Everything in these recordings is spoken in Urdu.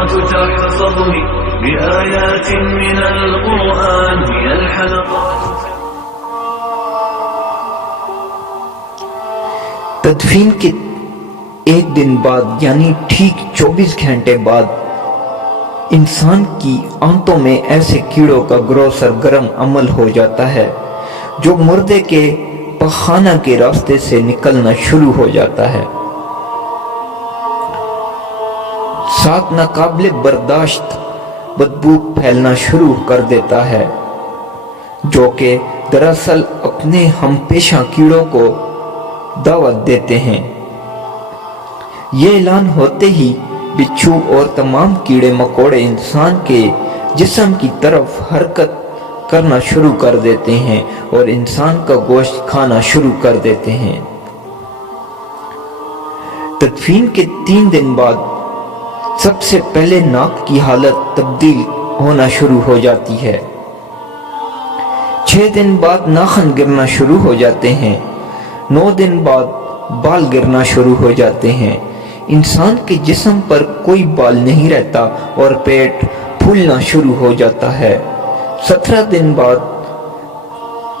الحلقات تحفظني بآيات من القرآن هي الحلقات. تدفین کے ایک دن بعد یعنی ٹھیک 24 گھنٹے بعد انسان کی آنتوں میں ایسے کیڑوں کا گروہ سرگرم عمل ہو جاتا ہے جو مردے کے پخانہ کے راستے سے نکلنا شروع ہو جاتا ہے، ساتھ ناقابل برداشت بدبو پھیلنا شروع کر دیتا ہے، جو کہ دراصل اپنے ہم پیشہ کیڑوں کو دعوت دیتے ہیں۔ یہ اعلان ہوتے ہی بچھو اور تمام کیڑے مکوڑے انسان کے جسم کی طرف حرکت کرنا شروع کر دیتے ہیں اور انسان کا گوشت کھانا شروع کر دیتے ہیں۔ تدفین کے 3 دن بعد سب سے پہلے ناک کی حالت تبدیل ہونا شروع ہو جاتی ہے، 6 دن بعد ناخن گرنا شروع ہو جاتے ہیں، 9 دن بعد بال گرنا شروع ہو جاتے ہیں، انسان کے جسم پر کوئی بال نہیں رہتا اور پیٹ پھولنا شروع ہو جاتا ہے، 17 دن بعد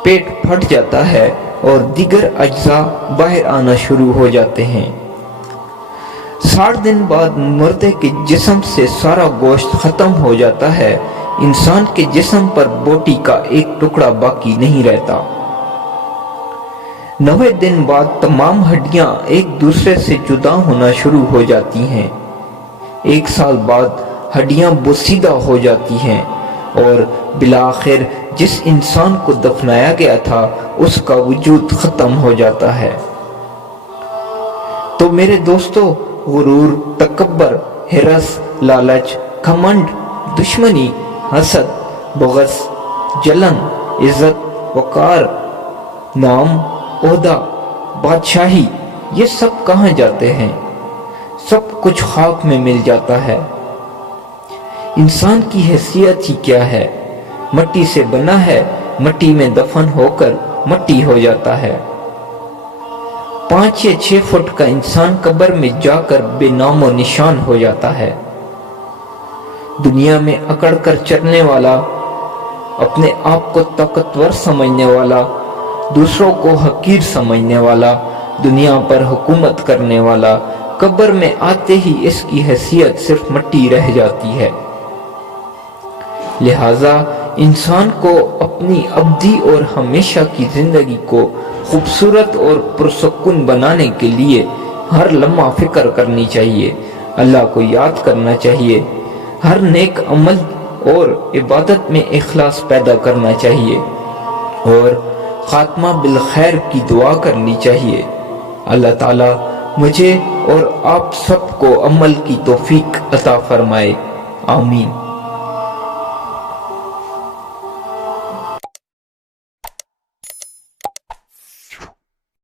پیٹ پھٹ جاتا ہے اور دیگر اجزاء باہر آنا شروع ہو جاتے ہیں، 60 دن بعد مردے کے جسم سے سارا گوشت ختم ہو جاتا ہے، انسان کے جسم پر بوٹی کا ایک ٹکڑا باقی نہیں رہتا، 90 دن بعد تمام ہڈیاں ایک دوسرے سے جدا ہونا شروع ہو جاتی ہیں، 1 سال بعد ہڈیاں بوسیدہ ہو جاتی ہیں اور بالآخر جس انسان کو دفنایا گیا تھا اس کا وجود ختم ہو جاتا ہے۔ تو میرے دوستو، غرور، تکبر، ہرس، لالچ، گھمنڈ، دشمنی، حسد، بغض، جلن، عزت، وقار، نام، عہدہ، بادشاہی، یہ سب کہاں جاتے ہیں؟ سب کچھ خاک میں مل جاتا ہے۔ انسان کی حیثیت ہی کیا ہے؟ مٹی سے بنا ہے، مٹی میں دفن ہو کر مٹی ہو جاتا ہے۔ 5 یا 6 فٹ کا انسان قبر میں جا کر بے نام و نشان ہو جاتا ہے۔ دنیا میں اکڑ کر چلنے والا، اپنے آپ کو طاقتور سمجھنے والا، دوسروں کو حقیر سمجھنے والا، دنیا پر حکومت کرنے والا، قبر میں آتے ہی اس کی حیثیت صرف مٹی رہ جاتی ہے۔ لہٰذا انسان کو اپنی ابدی اور ہمیشہ کی زندگی کو خوبصورت اور پرسکون بنانے کے لیے ہر لمحہ فکر کرنی چاہیے، اللہ کو یاد کرنا چاہیے، ہر نیک عمل اور عبادت میں اخلاص پیدا کرنا چاہیے اور خاتمہ بالخیر کی دعا کرنی چاہیے۔ اللہ تعالیٰ مجھے اور آپ سب کو عمل کی توفیق عطا فرمائے، آمین۔